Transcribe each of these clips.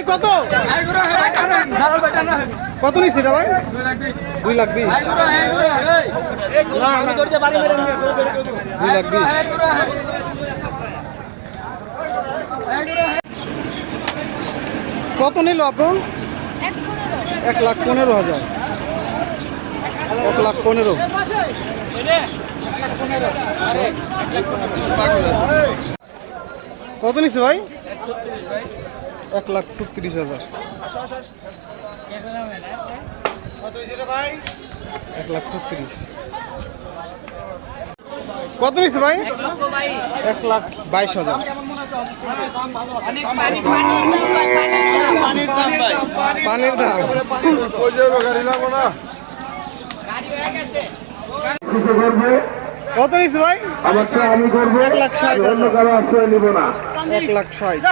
ভাই কত কত নিচ্ছে এটা ভাই? 2,20,000। 2,20,000। কত নিল আপু? 1,15,000। 1,15,000। কত নিচ্ছে ভাই? 1,36,000। 1,36,000। কত নিচ্ছে ভাই? 1,22,000। পানির দাম কত নিচ্ছে ভাই? 1,60,000। 1,60,000।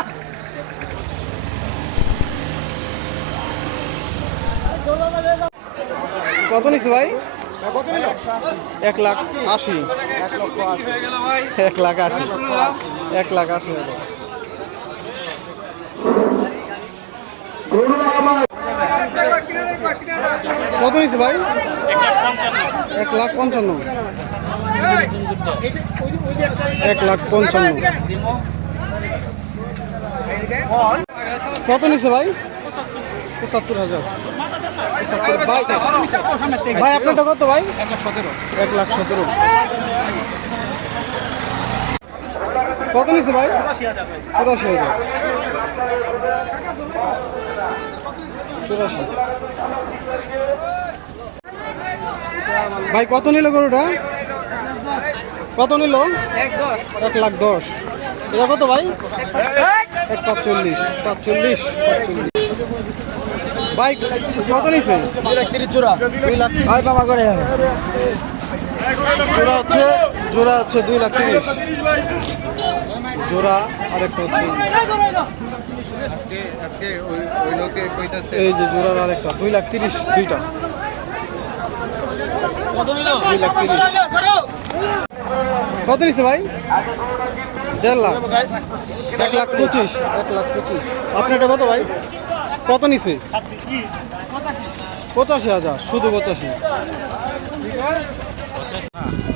কত নিচ্ছে ভাই? 1,80,000। 1,80,000। 1,80,000। কত নিচ্ছে ভাই? 1,55,000। 1,55,000। কত নিচ্ছে ভাই? 75,000। ভাই আপনারটা কত ভাই? 1,17,000। কত নিচ্ছে ভাই? 84,000। 84। ভাই কত নিল গরুটা? কত নিল? 1,10,000। এটা কত ভাই? 1,45,000। 45। ভাই কত নিছে? 2,30,000 জোড়া। 2,30,000 বাবা করে জোড়া হচ্ছে 2,30,000 জোড়া। আরেকটা হচ্ছে এই যে জোড়ার আরেকটা 2,30,000 দুইটা। 2,30,000। কত নিছে ভাই? 1.5 লাখ। 1,25,000। 1,25,000। আপনারটা কত ভাই? কত নিছে? 85,000। শুধু 85।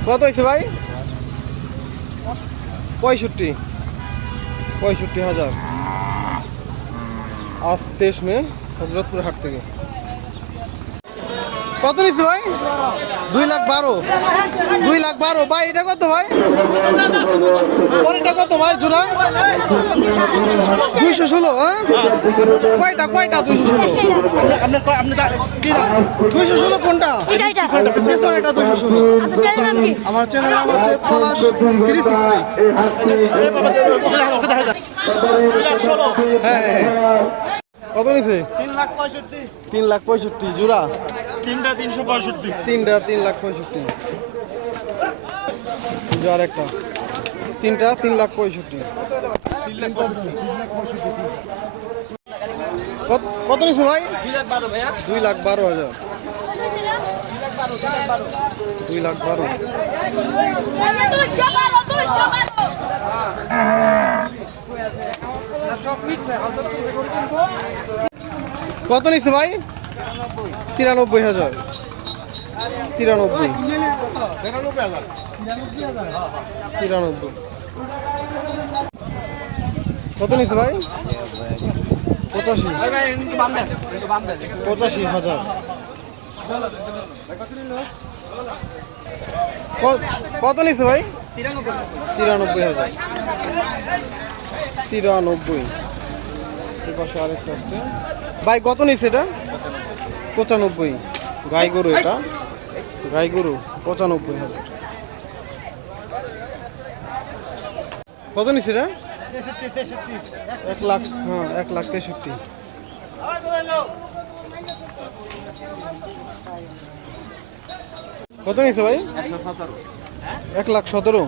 কত হয়েছে ভাই? 65,000। আজ 23 মে হযরতপুর হাট থেকে। কত নিচ্ছে ভাই? 2,12,000। 2,12,000 ভাই। এটা কত ভাই? পরেরটা কত ভাই জোড়া? 216। হ্যাঁ কয়টা 216? 216 কোনটা? এটা 216। আমার চ্যানেল নাম হচ্ছে পলাশ 360। হ্যাঁ। কত নিছে? 3,65,000 জোড়া। 3টা 365। 3টা 3,65,000। আর একটা 3টা 3,65,000। কত নিছে ভাই? 2,12,000। 2,12,000। কত নিচ্ছে ভাই? 93,000। 93। 93। কত নিচ্ছে ভাই? 85,000। কত নিচ্ছে ভাই? 93,000। 93। এই পাশে আরেকটা আসছে ভাই। কত নিচ্ছে এটা? 95। গাই গরু এটা। গাই গরু 95,000। কত নিচ্ছে এটা? 1 লাখ। হ্যাঁ 1,63,000। কত নিচ্ছে ভাই? 1,17,000।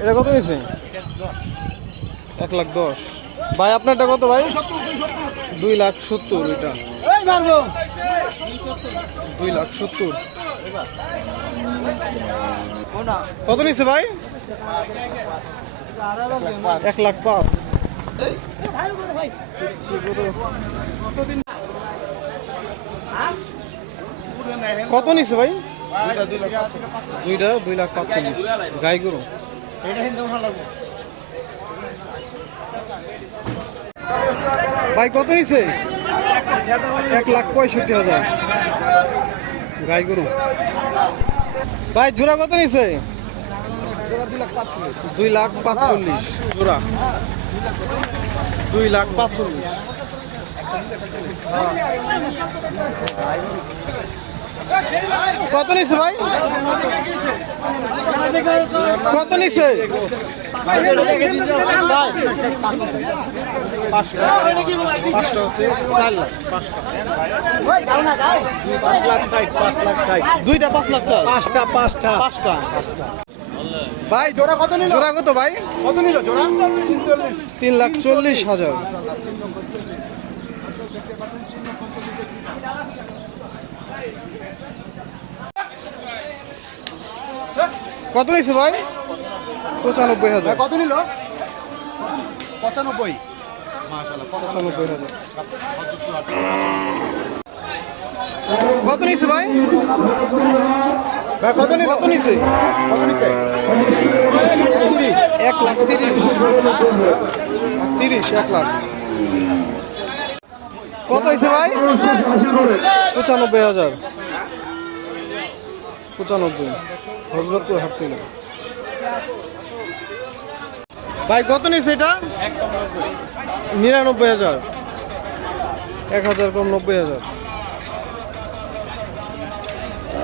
এটা কত নিচ্ছে? 1,10,000 ভাই। আপনারটা কত ভাই? 2,70,000 এটা। 2,70,000। কত নিচ্ছে ভাই? 1,05,000। কত নিছে ভাই? দুইটা 2,45,000 গাই গরু। ভাই কত নিছে? 1,65,000 গাই গরু। ভাই জোড়া কত নিছে? 2,45,000 জোড়া। 2,45,000। কত নিছে ভাই? কত নিছে? পাঁচটা হচ্ছে 4,00,000। 5,00,000 দুইটা 5,00,000 চাই। পাঁচটা ভাই জোড়া কত নিল? জোড়া কত ভাই? কত নিল জোড়া? 3,40,000। কত নিছে ভাই? 95,000। কত নিল? 95,000। কত নিছে ভাই? কত নিছে? 1,30,000। 1,00,000। কত হয়েছে ভাই? 95,000। 95 হজরতপুর হাট থেকে। ভাই কত নিচ্ছে এটা? 99,000। 1,000 কম 90,000।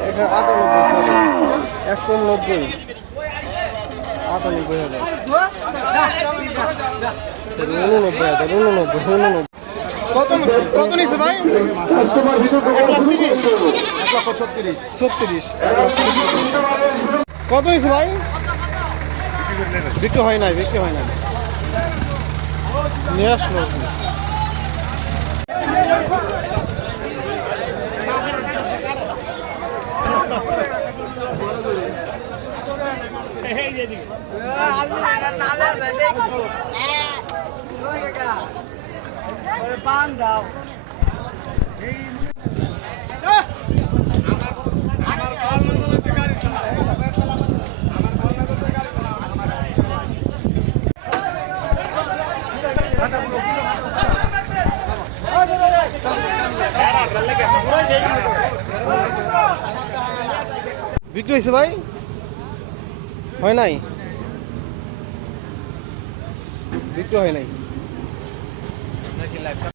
98,000। 1 কম 90। 98,000। 89,000। কত নিচ্ছে ভাই? 1,30,000। 36। কত নিচ্ছে ভাই? বিক্রি হয় নাই। নিয়ে আসলো। বিক্রি হয়েছে ভাই? হয় নাই? বিক্রি হয় নাই।